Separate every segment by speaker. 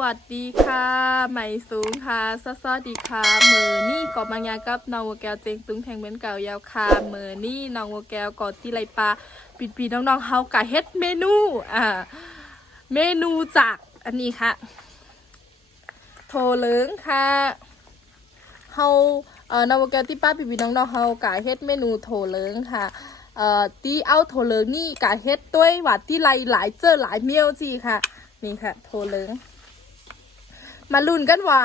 Speaker 1: วัสดีค่ะ ใหม่สูงค่ะสวัสดีค่ะมือนี่กอบมางากับน้องวัวแก้วเจงตุ้งแทงเหมือนเก่ายาวค่ะมือนี่น้องวัวแก้วกอดที่ไรปลาปิดปีน้องๆเฮากะเฮ็ดเมนูอ่าเมนูจากอันนี้ค่ะ โทเลืองค่ะเฮาเอ่อนาวาแก้วที่ป้าปีปีน้องๆเฮากะเฮ็ดเมนูโทเลืองค่ะเอ่อตีเอาโทเลืองนี่กะเฮ็ดด้วยหวัดที่ไรหลายเจอหลายเมียวจีค่ะนี่ค่ะ โทเลือง มาลุ้นกันว่า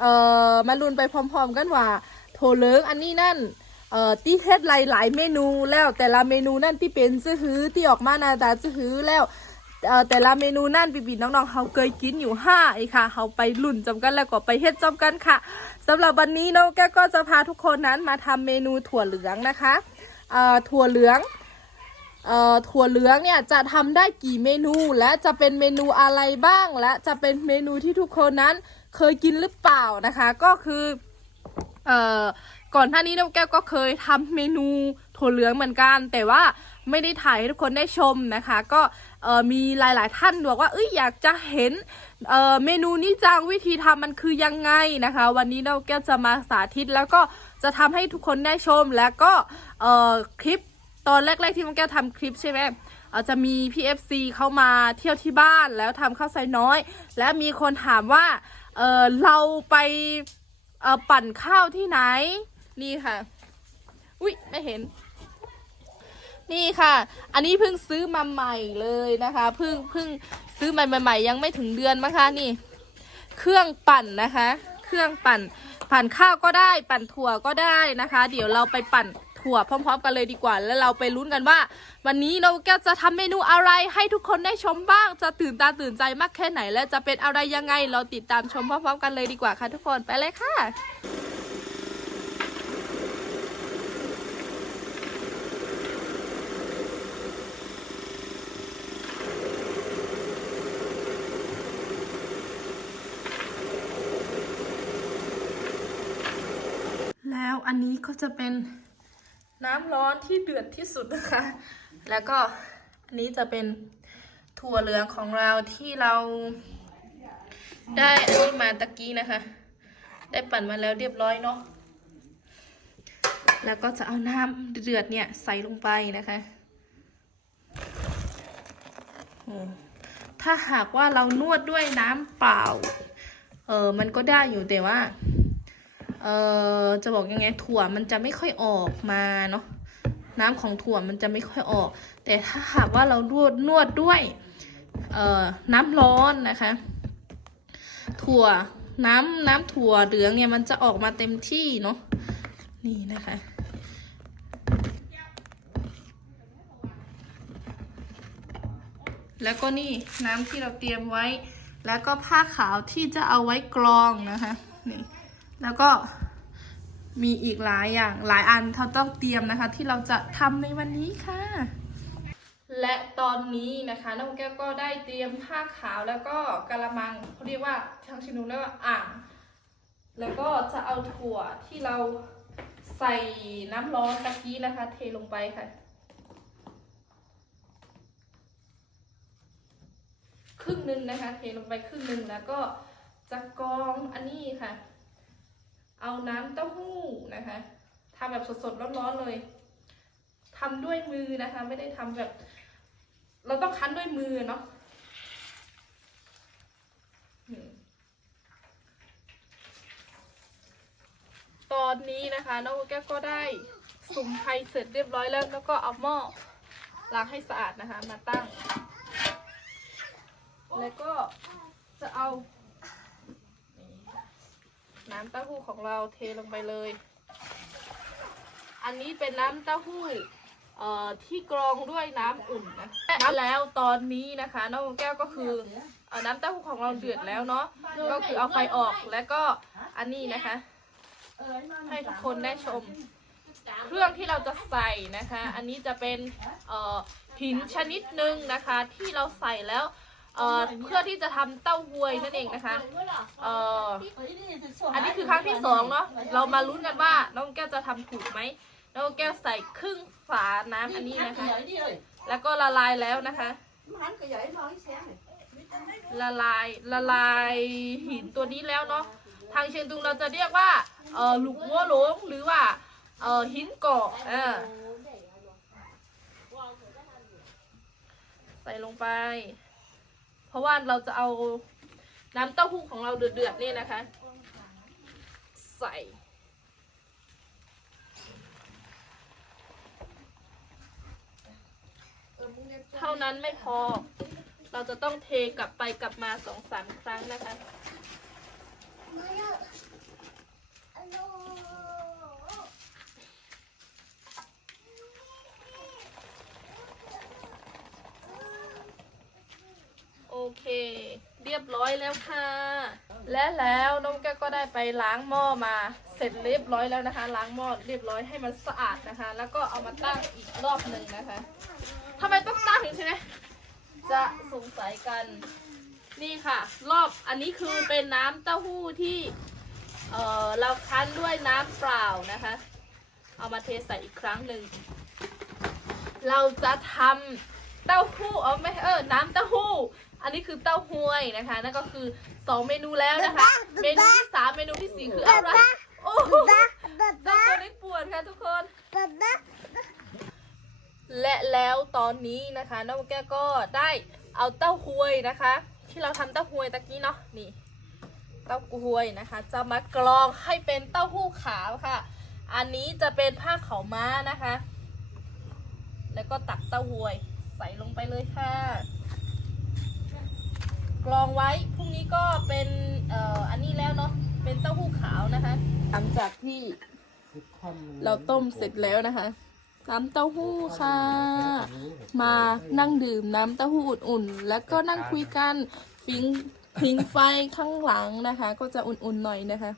Speaker 1: เอ่อ มาลุ้นไปพร้อม ๆ กันว่าโทเหลืองอันนี้นั่น เอ่อที่เฮ็ดหลายๆเมนูแล้วแต่ละเมนูนั่นที่เป็นซื่อหือที่ออกมาหน้าตาซื่อหือแล้วเอ่อแต่ละเมนูนั่นปีบีน้องๆเขาเคยกินอยู่ห้าไอ้ค่ะเขาไปลุ่นจำกันแล้วก็ไปเฮ็ดจำกันค่ะสำหรับวันนี้น้องแก้วก็จะพาทุกคนนั้นมาทำเมนูถั่วเหลืองนะคะเอ่อถั่วเหลือง เอ่อถั่วเหลืองเนี่ยจะทำได้กี่เมนูและจะเป็นเมนูอะไรบ้าง และจะเป็นเมนูที่ทุกคนนั้นเคยกินหรือเปล่านะคะ ก็คือเอ่อก่อนหน้านี้น้องแก้วก็เคยทำเมนูถั่วเหลืองเหมือนกัน แต่ว่าไม่ได้ถ่ายให้ทุกคนได้ชมนะคะ ก็เออมีหลาย ๆ ท่านบอกว่าเอ้ยอยากจะเห็นเออเมนูนี้จังวิธีทำมันคือยังไงนะคะ วันนี้น้องแก้วจะมาสาธิตแล้วก็จะทำให้ทุกคนได้ชมแล้วก็เออคลิป ตอนแรกๆที่น้องแก้วทำคลิปใช่ไหมอ่อจะมี PFC เข้ามาเที่ยวที่บ้านแล้วทำข้าวไซน้อย และมีคนถามว่าเออเราไปเออปั่นข้าวที่ไหน นี่ค่ะ อุ้ยไม่เห็น นี่ค่ะ อันนี้เพิ่งซื้อมาใหม่เลยนะคะเพิ่งเพิ่งซื้อใหม่ๆยังไม่ถึงเดือนมั้งคะนี่ เครื่องปั่นนะคะ เครื่องปั่น ปั่นข้าวก็ได้ ปั่นถั่วก็ได้นะคะ เดี๋ยวเราไปปั่น ถั่วพร้อม ๆ กันเลยดีกว่า แล้วเราไปลุ้นกันว่า วันนี้เราแก้วจะทำเมนูอะไรให้ทุกคนได้ชมบ้าง จะตื่นตาตื่นใจมากแค่ไหน และจะเป็นอะไรยังไง เราติดตามชมพร้อมๆกันเลยดีกว่าค่ะทุกคนไปเลยค่ะแล้วอันนี้ก็จะเป็น น้ำร้อนที่เดือดที่สุดนะคะ แล้วก็อันนี้จะเป็นถั่วเหลืองของเราที่เราได้อันนี้มาตะกี้นะคะ ได้ปั่นมาแล้วเรียบร้อยเนาะ แล้วก็จะเอาน้ำเดือดเนี่ยใส่ลงไปนะคะโอ้ถ้าหากว่าเรานวดด้วยน้ำเปล่า เออมันก็ได้อยู่แต่ว่า เอ่อจะบอกยังไงถั่วมันจะไม่ค่อยออกมาเนาะน้ำของถั่วมันจะไม่ค่อยออก แต่ถ้าหากว่าเรานวดนวดด้วยเอ่อน้ำร้อนนะคะ ถั่วน้ำน้ำถั่วเหลืองเนี่ยมันจะออกมาเต็มที่เนาะนี่นะคะแล้วก็นี่น้ำที่เราเตรียมไว้ แล้วก็ผ้าขาวที่จะเอาไว้กรองนะคะ นี่ แล้วก็มีอีกหลายอย่างหลายอันเราต้องเตรียมนะคะ ที่เราจะทำในวันนี้ค่ะ และตอนนี้นะคะน้องแก้วก็ได้เตรียมผ้าขาวแล้วก็กระมังเขาเรียกว่าทางชินุเรียกว่าอ่างแล้วก็จะเอาถั่วที่เราใส่น้ำร้อนตะกี้นะคะ เทลงไปค่ะ ครึ่งหนึ่งนะคะ เทลงไปครึ่งหนึ่งแล้วก็จะกรองอันนี้ค่ะ เอาน้ำเต้าหู้นะคะทำแบบสดๆร้อนๆเลยทำด้วยมือนะคะ ไม่ได้ทำแบบ เราต้องคั้นด้วยมือเนาะตอนนี้นะคะน้องแก้วก็ได้สุ่มไข่เสร็จเรียบร้อยแล้ว แล้วก็เอาหม้อล้างให้สะอาดนะคะ มาตั้ง แล้วก็จะเอา น้ำเต้าหู้ของเราเทลงไปเลย อันนี้เป็นน้ำเต้าหู้เอ่อที่กรองด้วยน้ำอุ่นนะน้ำแล้วตอนนี้นะคะน้องแก้วก็คือเอ่อน้ำเต้าหู้ของเราเดือดแล้วเนาะก็คือเอาไฟออกแล้วก็อันนี้นะคะ ให้ทุกคนได้ชม เครื่องที่เราจะใส่นะคะ อันนี้จะเป็นเอ่อหินชนิดหนึ่งนะคะ ที่เราใส่แล้ว เอ่อเพื่อที่จะทำเต้าหวยนั่นเองนะคะเอ่ออันนี้คือครั้งที่สองเนาะเรามาลุ้นกันว่าน้องแก้วจะทำถูกไหมน้องแก้วใส่ครึ่งฝาน้ำอันนี้นะคะ แล้วก็ละลายแล้วนะคะละลายละลายหินตัวนี้แล้วเนาะทางเชียงตุงเราจะเรียกว่าเออลูกวัวหลงหรือว่าเออหินเกาะอ่าใส่ลงไป ราะว่าเราจะเอาน้ำเต้าหู้ของเราเดือดๆนี่นะคะ ใส่ เท่านั้นไม่พอ เราจะต้องเทกลับไปกลับมาสองสามครั้งนะคะ เค เรียบร้อยแล้วค่ะ และแล้วน้องแก้วก็ได้ไปล้างหม้อมา เสร็จเรียบร้อยแล้วนะคะ ล้างหม้อเรียบร้อยให้มันสะอาดนะคะ แล้วก็เอามาตั้งอีกรอบหนึ่งนะคะทำไมต้องตั้งใช่ไหมจะสงสัยกันนี่ค่ะ รอบอันนี้คือเป็นน้ำเต้าหู้ที่เออเราคั้นด้วยน้ำเปล่านะคะ เอามาเทใส่อีกครั้งหนึ่งเราจะทำเต้าหู้เออไม่เออน้ำเต้าหู้ อันนี้คือเต้าหวยนะคะ นั่นก็คือสองเมนูแล้วนะคะ เมนูที่สามเมนูที่สี่คืออะไร โอ้โหเจ้าตัวนี้ปวดค่ะทุกคน และแล้วตอนนี้นะคะน้องแก้วก็ได้เอาเต้าหวยนะคะ ที่เราทำเต้าหวยตะกี้เนาะ นี่ เต้าหวยนะคะ จะมากรองให้เป็นเต้าหู้ขาวค่ะ อันนี้จะเป็นผ้าขาวม้านะคะ แล้วก็ตักเต้าหวยใส่ลงไปเลยค่ะ กรองไว้พรุ่งนี้ก็เป็นเอ่ออันนี้แล้วเนาะเป็นเต้าหู้ขาวนะคะ หลังจากที่เราต้มเสร็จแล้วนะคะน้ำเต้าหู้ค่ะ มานั่งดื่มน้ำเต้าหู้อุ่นๆ แล้วก็นั่งคุยกันฟิงพิงไฟข้างหลังนะคะ ก็จะอุ่นๆหน่อยนะคะ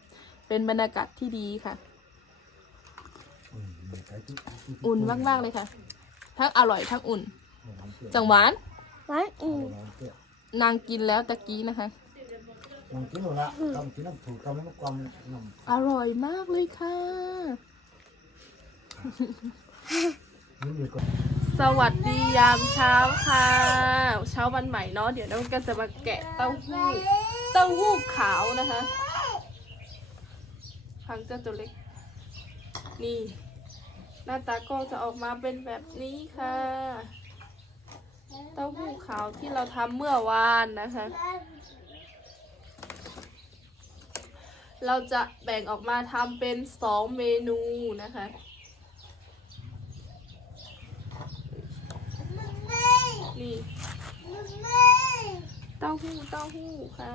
Speaker 1: เป็นบรรยากาศที่ดีค่ะ อุ่นมากๆเลยค่ะ ทั้งอร่อยทั้งอุ่น จังหวาน
Speaker 2: มันอืม
Speaker 1: นางกินแล้วตะกี้นะคะ
Speaker 3: น้ำกินหมดละกำกินน้ำถูกกำน้ำกวามน้
Speaker 1: อร่อยมากเลยค่ะำ
Speaker 3: นี่มีก็
Speaker 1: สวัสดียามเช้าค่ะ เช้าวันใหม่เนาะเดี๋ยวน้องก็จะมาแกะเต้าหู้เต้าหู้ขาวนะคะทางเจ้าตัวเล็ก นี่ หน้าตาก็จะออกมาเป็นแบบนี้ค่ะ เต้าหู้ขาวที่เราทำเมื่อวานนะคะ เราจะแบ่งออกมาทำเป็นสองเมนูนะคะ นี่เต้าหู้เต้าหู้ค่ะ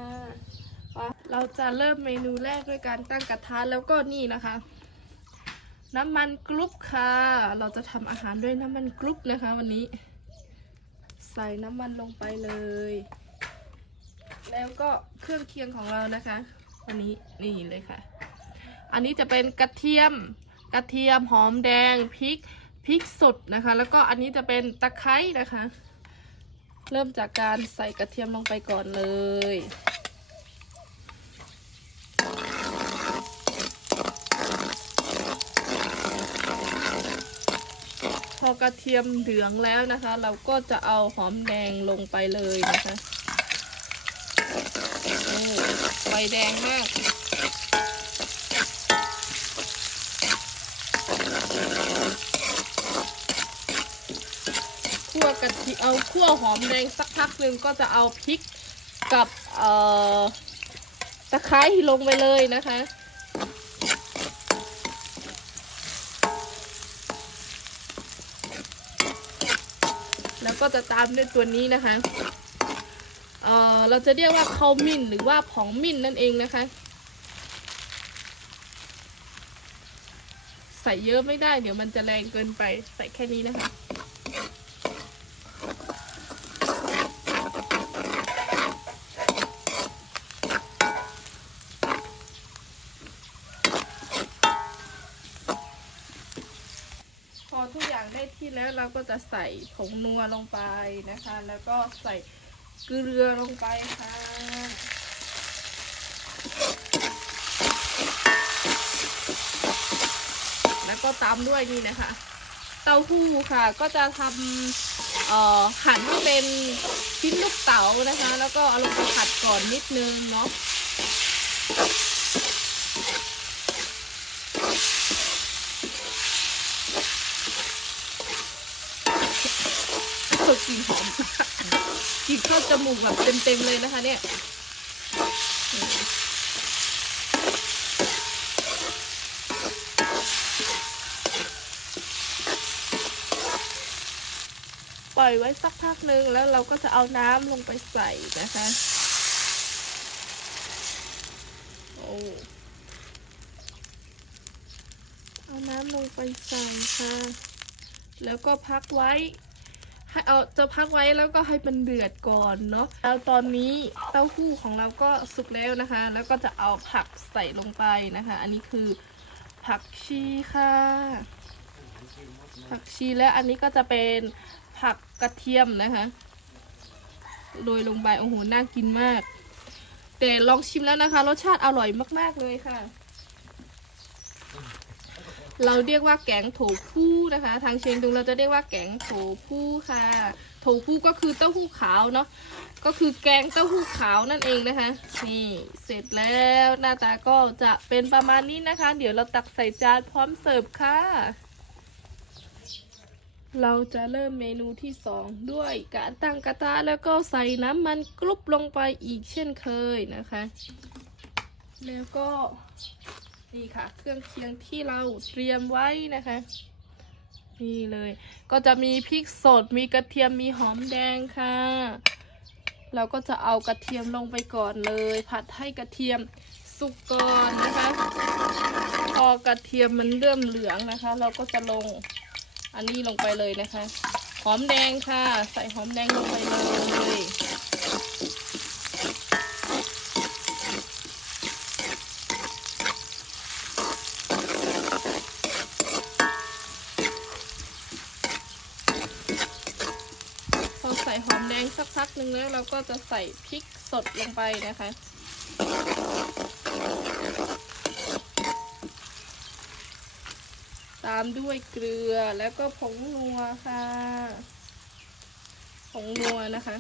Speaker 1: อะเราจะเริ่มเมนูแรกด้วยการตั้งกระทะแล้วก็นี่นะคะ น้ำมันกรุ๊ปค่ะ เราจะทำอาหารด้วยน้ำมันกรุ๊ปนะคะวันนี้ ใส่น้ำมันลงไปเลย แล้วก็เครื่องเคียงของเรานะคะวันนี้นี่เลยค่ะ อันนี้จะเป็นกระเทียมกระเทียมหอมแดงพริกพริกสดนะคะ แล้วก็อันนี้จะเป็นตะไคร้นะคะ เริ่มจากการใส่กระเทียมลงไปก่อนเลย อกระเทียมเหลืองแล้วนะคะ เราก็จะเอาหอมแดงลงไปเลยนะคะโอ้ไฟแดงมากคั่วกะทิเอาคั่วหอมแดงสักพักหนึ่งก็จะเอาพริกกับเอ่อตะไคร้ลงไปเลยนะคะ แล้ว ก็จะตามด้วยตัวนี้นะคะเอ่อเราจะเรียกว่าข้ามิ้นหรือว่าผองมิ้นนั่นเองนะคะ ใส่เยอะไม่ได้เดี๋ยวมันจะแรงเกินไปใส่แค่นี้นะคะ พอทุกอย่างได้ที่แล้วเราก็จะใส่ผงนัวลงไปนะคะ แล้วก็ใส่เกลือลงไปค่ะแล้วก็ตามด้วยนี่นะคะ เต้าหู้ค่ะ ก็จะทำเอ่อหั่นให้เป็นชิ้นลูกเต๋านะคะ แล้วก็เอาลงไปผัดก่อนนิดนึงเนาะ เออกลิ่นหอมมากกลิ่นเข้า จมูกแบบเต็มๆเลยนะคะ เนี่ยปล่อยไว้สักพักหนึ่งแล้วเราก็จะเอาน้ำลงไปใส่นะคะโอ้เอาน้ำลงไปใส่ค่ะ แล้วก็พักไว้ ให้เอาจะพักไว้แล้วก็ให้มันเดือดก่อนเนาะแล้วตอนนี้เต้าหู้ของเราก็สุกแล้วนะคะ แล้วก็จะเอาผักใส่ลงไปนะคะ อันนี้คือผักชีค่ะ ผักชีและอันนี้ก็จะเป็นผักกระเทียมนะคะโรยลงไปโอ้โหน่ากินมาก แต่ลองชิมแล้วนะคะ รสชาติอร่อยมาก ๆ เลยค่ะ เราเรียกว่าแกงโถผู้นะคะ ทางเชียงตุงเราจะเรียกว่าแกงโถผู้ค่ะ โถผู้ก็คือเต้าหู้ขาวเนาะก็คือแกงเต้าหู้ขาวนั่นเองนะคะนี่เสร็จแล้วหน้าตาก็จะเป็นประมาณนี้นะคะ เดี๋ยวเราตักใส่จานพร้อมเสิร์ฟค่ะ เราจะเริ่มเมนูที่สองด้วยการตั้งกระทะแล้วก็ใส่น้ำมันกรุบลงไปอีกเช่นเคยนะคะ แล้วก็ นี่ค่ะ เครื่องเคียงที่เราเตรียมไว้นะคะ นี่เลย ก็จะมีพริกสดมีกระเทียมมีหอมแดงค่ะ เราก็จะเอากระเทียมลงไปก่อนเลย ผัดให้กระเทียมสุกก่อนนะคะ พอกระเทียมมันเริ่มเหลืองนะคะ เราก็จะลงอันนี้ลงไปเลยนะคะ หอมแดงค่ะ ใส่หอมแดงลงไปเลย พอใส่หอมแดงสักพักห นึงแล้วเราก็จะใส่พริกสดลงไปนะคะ ตามด้วยเกลือแล้วก็ผงนัวค่ะ ผงนัวนะคะ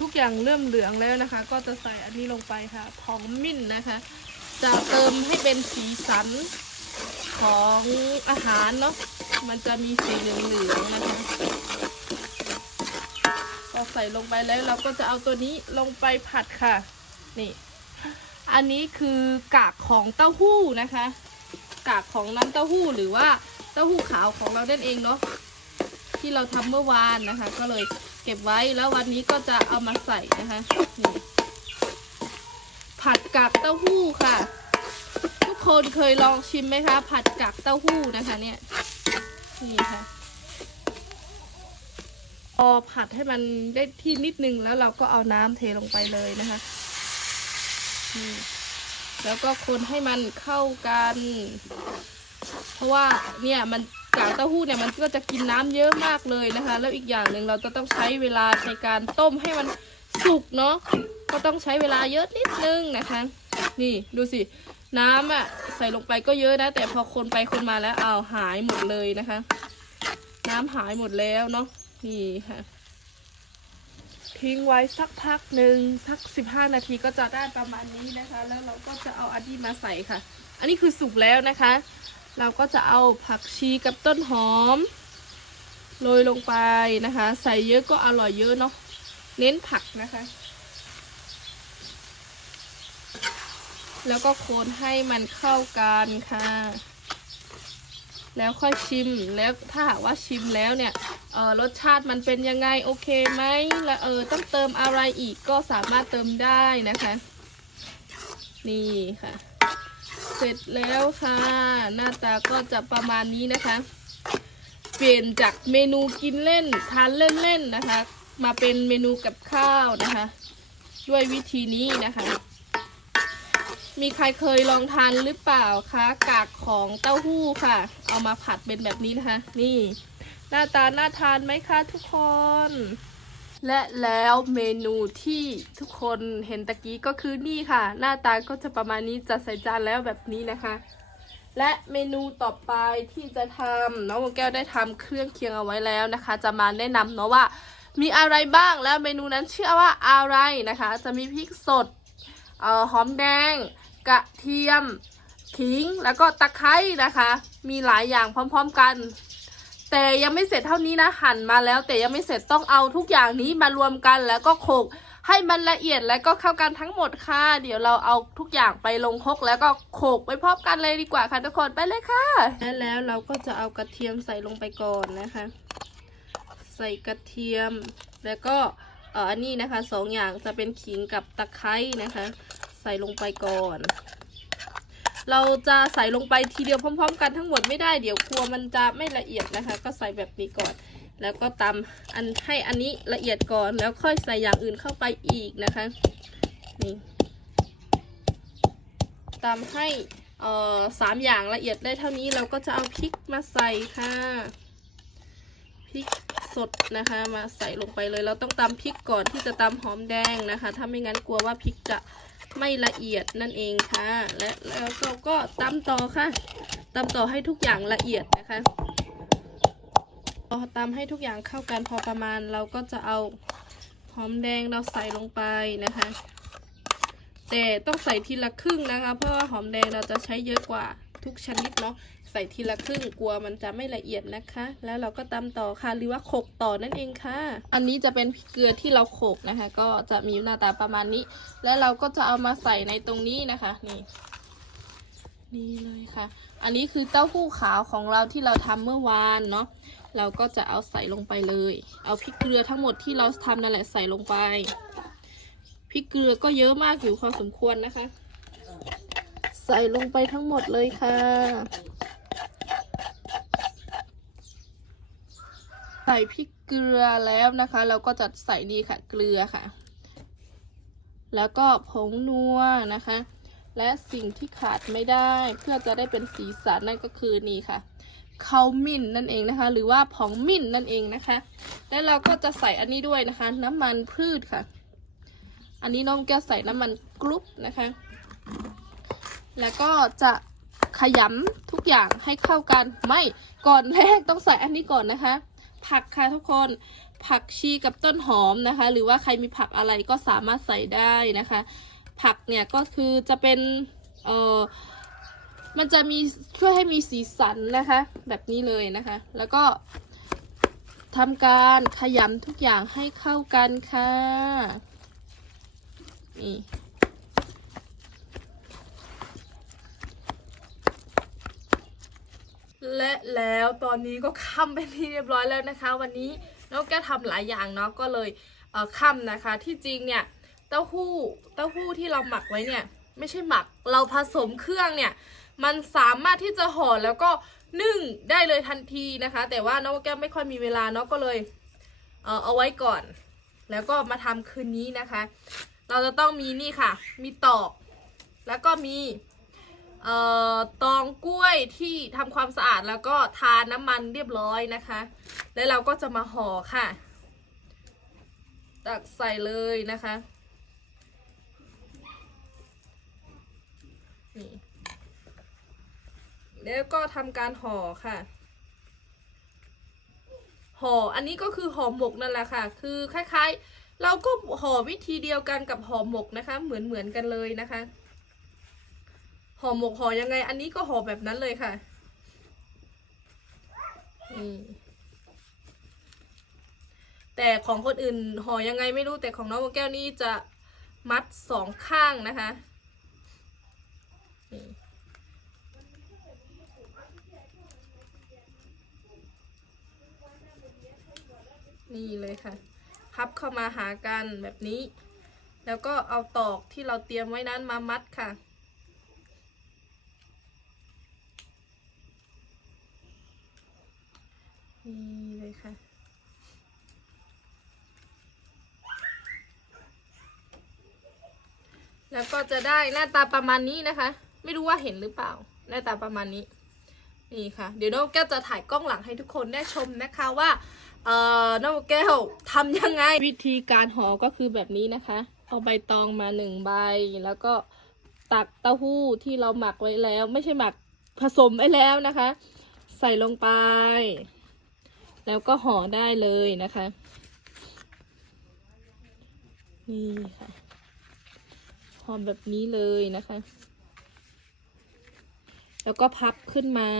Speaker 1: ทุกอย่างเริ่มเหลืองแล้วนะคะ ก็จะใส่อันนี้ลงไปค่ะหอมมิ้นนะคะ จะเติมให้เป็นสีสันของอาหารเนาะ มันจะมีสีเหลืองๆนะคะพอใส่ลงไปแล้วเราก็จะเอาตัวนี้ลงไปผัดค่ะ นี่ อันนี้คือกากของเต้าหู้นะคะ กากของน้ำเต้าหู้หรือว่าเต้าหู้ขาวของเราเด่นเองเนาะที่เราทำเมื่อวานนะคะ ก็เลยเก็บไว้แล้ววันนี้ก็จะเอามาใส่นะคะนี่ผัดกากเต้าหู้ค่ะ ทุกคนเคยลองชิมไหมคะ ผัดกากเต้าหู้นะคะ เนี่ย นี่ค่ะพอผัดให้มันได้ที่นิดนึงแล้วเราก็เอาน้ำเทลงไปเลยนะคะนี่แล้วก็คนให้มันเข้ากัน เพราะว่าเนี่ยมันกากเต้าหู้เนี่ยมันก็จะกินน้ำเยอะมากเลยนะคะ แล้วอีกอย่างหนึ่งเราจะต้องใช้เวลาในการต้มให้มันสุกเนาะก็ต้องใช้เวลาเยอะนิดนึงนะคะ นี่ดูสิ น้ำอะใส่ลงไปก็เยอะนะ แต่พอคนไปคนมาแล้วเอาวหายหมดเลยนะคะ น้ำหายหมดแล้วเนาะนี่ค่ะ ทิ้งไว้สักพักหนึ่งสักสิบห้านาทีก็จะได้ประมาณนี้นะคะ แล้วเราก็จะเอาอันนี้มาใส่ค่ะ อันนี้คือสุกแล้วนะคะ เราก็จะเอาผักชีกับต้นหอมโรยลงไปนะคะ ใส่เยอะก็อร่อยเยอะเนาะเน้นผักนะคะ แล้วก็คนให้มันเข้ากันค่ะ แล้วค่อยชิมแล้วถ้าหากว่าชิมแล้วเนี่ยเออรสชาติมันเป็นยังไงโอเคไหมแล้วเออต้องเติมอะไรอีกก็สามารถเติมได้นะคะ นี่ค่ะ เสร็จแล้วค่ะ หน้าตาก็จะประมาณนี้นะคะ เปลี่ยนจากเมนูกินเล่นทานเล่นๆนะคะ มาเป็นเมนูกับข้าวนะคะ ด้วยวิธีนี้นะคะ มีใครเคยลองทานหรือเปล่าคะกากของเต้าหู้ค่ะ เอามาผัดเป็นแบบนี้นะคะ นี่ หน้าตาน่าทานไหมคะทุกคน และแล้วเมนูที่ทุกคนเห็นตะกี้ก็คือนี่ค่ะ หน้าตาก็จะประมาณนี้จะใส่จานแล้วแบบนี้นะคะ และเมนูต่อไปที่จะทำน้องวงแก้วได้ทำเครื่องเคียงเอาไว้แล้วนะคะ จะมาแนะนำเนาะว่า มีอะไรบ้างแล้วเมนูนั้นชื่อว่าอะไรนะคะ จะมีพริกสดออหอมแดง กระเทียมขิงแล้วก็ตะไคร้นะคะ มีหลายอย่างพร้อมๆกัน แต่ยังไม่เสร็จเท่านี้นะหั่นมาแล้ว แต่ยังไม่เสร็จต้องเอาทุกอย่างนี้มารวมกันแล้วก็โขกให้มันละเอียดแล้วก็เข้ากันทั้งหมดค่ะ เดี๋ยวเราเอาทุกอย่างไปลงคกแล้วก็โขกไปพร้อมกันเลยดีกว่าค่ะทุกคนไปเลยค่ะและแล้วเราก็จะเอากระเทียมใส่ลงไปก่อนนะคะ ใส่กระเทียมแล้วก็อ,อ,อันนี้นะคะสองอย่างจะเป็นขิงกับตะไคร้นะคะ ใส่ลงไปก่อน เราจะใส่ลงไปทีเดียวพร้อม ๆ กันทั้งหมดไม่ได้เดี๋ยวครัวมันจะไม่ละเอียดนะคะ ก็ใส่แบบนี้ก่อน แล้วก็ตำอันให้อันนี้ละเอียดก่อนแล้วค่อยใส่อย่างอื่นเข้าไปอีกนะคะนี่ตำให้เอ่อสามอย่างละเอียดได้เท่านี้เราก็จะเอาพริกมาใส่ค่ะพริกสดนะคะมาใส่ลงไปเลย เราต้องตำพริกก่อนที่จะตำหอมแดงนะคะ ถ้าไม่งั้นกลัวว่าพริกจะ ไม่ละเอียดนั่นเองค่ะ และแล้วเราก็ตำต่อค่ะตำต่อให้ทุกอย่างละเอียดนะคะพอตำให้ทุกอย่างเข้ากันพอประมาณเราก็จะเอาหอมแดงเราใส่ลงไปนะคะ แต่ต้องใส่ทีละครึ่งนะคะ เพราะว่าหอมแดงเราจะใช้เยอะกว่าทุกชนิดเนาะ ใส่ทีละครึ่งกลัวมันจะไม่ละเอียดนะคะ แล้วเราก็ตำต่อค่ะหรือว่าโขกต่อนั่นเองค่ะ อันนี้จะเป็นเกลือที่เราโขกนะคะ ก็จะมีหน้าตาประมาณนี้ แล้วเราก็จะเอามาใส่ในตรงนี้นะคะ นี่นี่เลยค่ะ อันนี้คือเต้าหู้ขาวของเราที่เราทำเมื่อวานเนาะ เราก็จะเอาใส่ลงไปเลย เอาพริกเกลือทั้งหมดที่เราทำนั่นแหละใส่ลงไป พริกเกลือก็เยอะมากอยู่พอสมควรนะคะ ใส่ลงไปทั้งหมดเลยค่ะ ใส่พริกเกลือแล้วนะคะ เราก็จะใส่นี่ค่ะเกลือค่ะ แล้วก็ผงนัวนะคะ และสิ่งที่ขาดไม่ได้เพื่อจะได้เป็นสีสันนั่นก็คือนี่ค่ะเขามิ้นนั่นเองนะคะ หรือว่าผองมิ้นนั่นเองนะคะ แล้วเราก็จะใส่อันนี้ด้วยนะคะ น้ำมันพืชค่ะ อันนี้น้องแก้วใส่น้ำมันกรุ๊ปนะคะ แล้วก็จะ ยำทุกอย่างให้เข้ากัน ไม่ก่อนแรกต้องใส่อันนี้ก่อนนะคะ ผักค่ะทุกคนผักชีกับต้นหอมนะคะ หรือว่าใครมีผักอะไรก็สามารถใส่ได้นะคะ ผักเนี่ยก็คือจะเป็นเออมันจะมีช่วยให้มีสีสันนะคะ แบบนี้เลยนะคะ แล้วก็ทำการขยำทุกอย่างให้เข้ากันค่ะนี่ และแล้วตอนนี้ก็ค่ำเป็นที่เรียบร้อยแล้วนะคะ วันนี้น้องแก้วทำหลายอย่างเนาะก็เลยเอ่อค่ำนะคะ ที่จริงเนี่ยเต้าหู้เต้าหู้ที่เราหมักไว้เนี่ย ไม่ใช่หมักเราผสมเครื่องเนี่ย มันสามารถที่จะห่อแล้วก็นึ่งได้เลยทันทีนะคะ แต่ว่าน้องแก้วไม่ค่อยมีเวลาเนาะก็เลยเออเอาไว้ก่อน แล้วก็มาทำคืนนี้นะคะ เราจะต้องมีนี่ค่ะ มีตอกแล้วก็มี เอ่อตองกล้วยที่ทำความสะอาดแล้วก็ทาน้ำมันเรียบร้อยนะคะ แล้วเราก็จะมาห่อค่ะ ตักใส่เลยนะคะนี่แล้วก็ทำการห่อค่ะห่ออันนี้ก็คือห่อหมกนั่นแหละค่ะ คือคล้ายๆ เราก็ห่อวิธีเดียวกันกับห่อหมกนะคะ เหมือนเหมือนๆกันเลยนะคะ ห่อหมกห่อยังไง อันนี้ก็ห่อแบบนั้นเลยค่ะนี่แต่ของคนอื่นห่อยังไงไม่รู้แต่ของน้องแก้วนี่จะมัดสองข้างนะคะนี่เลยค่ะ พับเข้ามาหากันแบบนี้ แล้วก็เอาตอกที่เราเตรียมไว้นั้นมามัดค่ะ นี่เลยค่ะ แล้วก็จะได้หน้าตาประมาณนี้นะคะ ไม่รู้ว่าเห็นหรือเปล่า หน้าตาประมาณนี้ นี่ค่ะ เดี๋ยวน้องแก้วจะถ่ายกล้องหลังให้ทุกคนได้ชมนะคะว่า เอ่อ น้องแก้วทำยังไง วิธีการห่อก็คือแบบนี้นะคะ เอาใบตองมาหนึ่งใบ แล้วก็ตักเต้าหู้ที่เราหมักไว้แล้ว ไม่ใช่หมักผสมไว้แล้วนะคะ ใส่ลงไป แล้วก็ห่อได้เลยนะคะ นี่ค่ะห่อแบบนี้เลยนะคะ แล้วก็พับขึ้นมา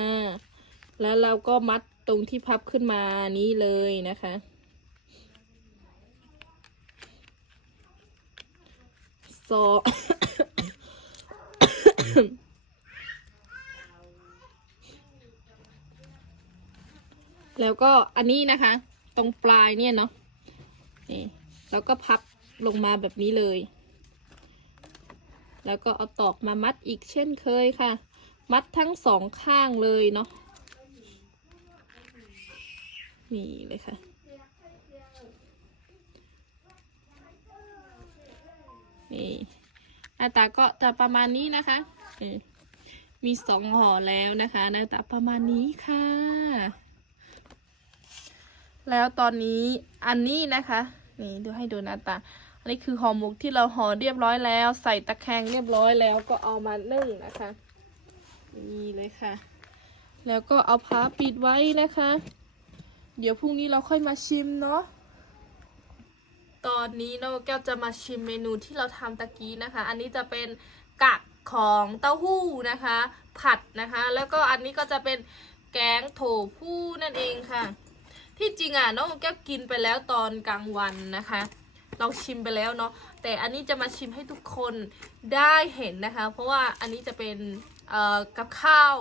Speaker 1: แล้วเราก็มัดตรงที่พับขึ้นมานี้เลยนะคะ ซอ แล้วก็อันนี้นะคะ ตรงปลายเนี่ยเนาะนี่แล้วก็พับลงมาแบบนี้เลย แล้วก็เอาตอกมามัดอีกเช่นเคยค่ะ มัดทั้งสองข้างเลยเนาะนี่เลยค่ะ นี่หน้าตาก็จะประมาณนี้นะคะ มีสองห่อแล้วนะคะ หน้าตาประมาณนี้ค่ะ แล้วตอนนี้อันนี้นะคะ นี่ดูให้ดูหน้าตา อันนี้คือห่อหมกที่เราห่อเรียบร้อยแล้ว ใส่ตะแคงเรียบร้อยแล้วก็เอามานึ่งนะคะนี่เลยค่ะ แล้วก็เอาผ้าปิดไว้นะคะ เดี๋ยวพรุ่งนี้เราค่อยมาชิมเนาะตอนนี้น้องแก้วจะมาชิมเมนูที่เราทำตะกี้นะคะ อันนี้จะเป็นกะของเต้าหู้นะคะ ผัดนะคะ แล้วก็อันนี้ก็จะเป็นแกงโถผู้นั่นเองค่ะ ที่จริงอะน้องแก้วกินไปแล้วตอนกลางวันนะคะ เราชิมไปแล้วเนาะแต่อันนี้จะมาชิมให้ทุกคนได้เห็นนะคะ เพราะว่าอันนี้จะเป็นกับข้าว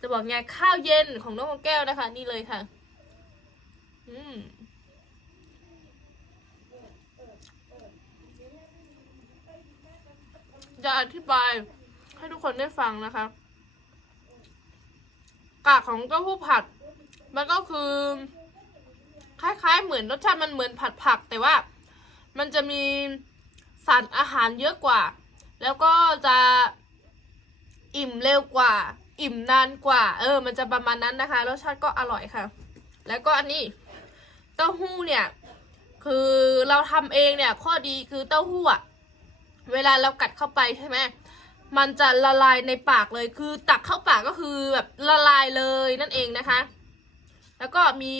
Speaker 1: จะบอกไงข้าวเย็นของน้องแก้วนะคะ นี่เลยค่ะอืมจะอธิบายให้ทุกคนได้ฟังนะคะ กากของเต้าหู้ผัด มันก็คือ คล้ายๆ เหมือนรสชาติมันเหมือนผัดผัก แต่ว่า มันจะมีสารอาหารเยอะกว่า แล้วก็จะอิ่มเร็วกว่า อิ่มนานกว่า เออ มันจะประมาณนั้นนะคะ รสชาติก็อร่อยค่ะ แล้วก็อันนี้ เต้าหู้เนี่ย คือเราทำเองเนี่ย ข้อดีคือเต้าหู้อะเวลาเรากัดเข้าไปใช่ไหม มันจะละลายในปากเลยคือตักเข้าปากก็คือแบบละลายเลยนั่นเองนะคะ แล้วก็มี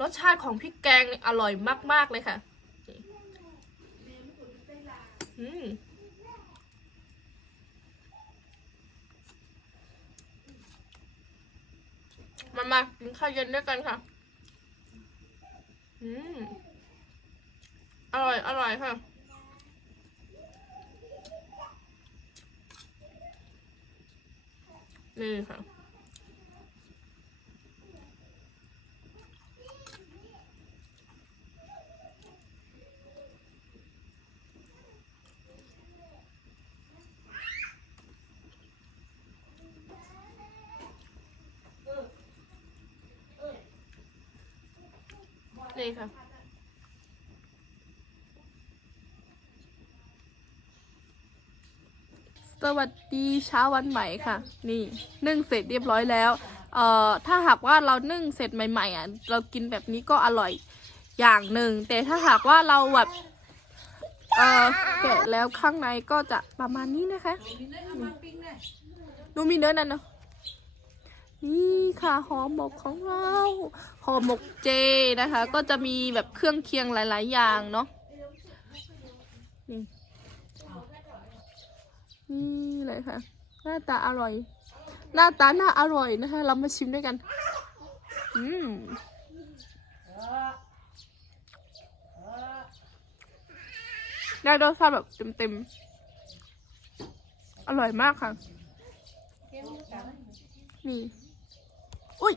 Speaker 1: รสชาติของพริกแกงอร่อยมาก ๆ เลยค่ะมมามากินข้าวเย็นด้วยกันค่ะ อืม อร่อย อร่อยค่ะ นี่ค่ะ นี่ค่ะ สวัสดีเช้าวันใหม่ค่ะ นี่นึ่งเสร็จเรียบร้อยแล้วเอ่อถ้าหากว่าเรานึ่งเสร็จใหม่ๆอะเรากินแบบนี้ก็อร่อยอย่างหนึ่งแต่ถ้าหากว่าเราแบบเอ่อแกะแล้วข้างในก็จะประมาณนี้นะคะดูมีเนื้อนั่นเนาะนี่ค่ะห่อหมกของเราห่อหมกเจนะคะ ก็จะมีแบบเครื่องเคียงหลาย ๆ อย่างเนาะ นี่เลยค่ะ หน้าตาอร่อย หน้าตาน่าอร่อยนะคะ เรามาชิมด้วยกัน อืมได้รสชาติแบบเต็มๆ อร่อยมากค่ะ นี่ อุ้ย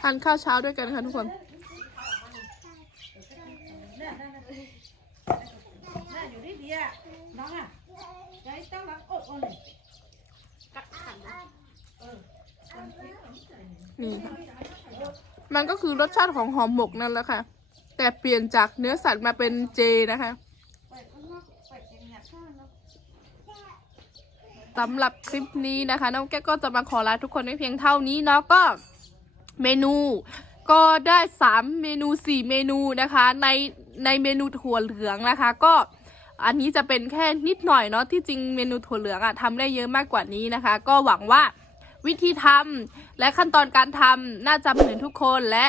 Speaker 1: ทานข้าวเช้าด้วยกันค่ะทุกคน
Speaker 2: น่าอ ยู่ที่เดียน้องอะใจต้องรักอดอ่อนเลย
Speaker 1: นี่มันก็คือรสชาติของหอมหมกนั่นแหละค่ะ แต่เปลี่ยนจากเนื้อสัตว์มาเป็นเจนะคะสำหรับคลิปนี้นะคะ น้องแก้วก็จะมาขอลาทุกคนไว้เพียงเท่านี้เนาะก็เมนูก็ได้สามเมนูสี่เมนูนะคะ ในในเมนูถั่วเหลืองนะคะ ก็ อันนี้จะเป็นแค่นิดหน่อยเนาะที่จริงเมนูถั่วเหลืองอะทำได้เยอะมากกว่านี้นะคะ ก็หวังว่าวิธีทำและขั้นตอนการทำน่าจะเหมือนทุกคนและ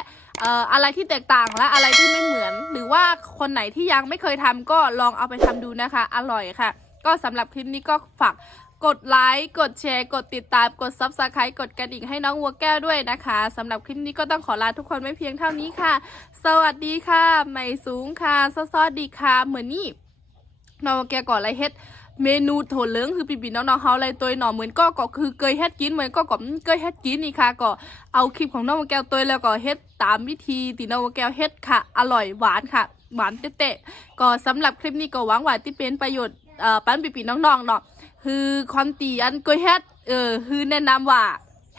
Speaker 1: อะไรที่แตกต่างและอะไรที่ไม่เหมือน หรือว่าคนไหนที่ยังไม่เคยทำก็ลองเอาไปทำดูนะคะ อร่อยค่ะ ก็สำหรับคลิปนี้ก็ฝากกดไลค์ กดแชร์ กดติดตาม กด subscribe กดกระดิ่งให้น้องวัวแก้วด้วยนะคะสำหรับคลิปนี้ก็ต้องขอลาทุกคนไม่เพียงเท่านี้ค่ะ สวัสดีค่ะใหม่สูงค่ะซอสดีค่ะ เหมือนนี่ น้องแกก่อนอะไรเฮ็ดเมนูโถเลืองคือปีปีน้องๆเฮาอะไรตัวหน่อเหมือนก็ก็คือเคยเฮ็ดกินเหมือนก็ก็เคยเฮ็ดกินนี่ค่ะก็เอาคลิปของน้องแก้วตัวแล้วก็เฮ็ดตามวิธีที่น้องแก้วเฮ็ดค่ะ อร่อยหวานค่ะ หวานเตะๆก็สำหรับคลิปนี้ก็หวังว่าที่เป็นประโยชน์ปั้นปีปีน้องๆเนาะคือคอนตีอันเคยเฮ็ดเออคือแนะนำว่า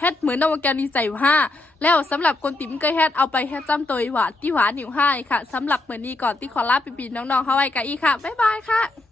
Speaker 1: เฮ็ดเหมือนน้องแกนีใส่ห้าแล้วสำหรับคนติมเคยเฮ็ดเอาไปเฮ็ดจ้ำตัวหวานที่หวานหนิวให้ค่ะสำหรับเหมือนนี้ก่อนที่ขอลาปีปีน้องๆเข้าไว้กันอีกค่ะบ๊ายบายค่ะ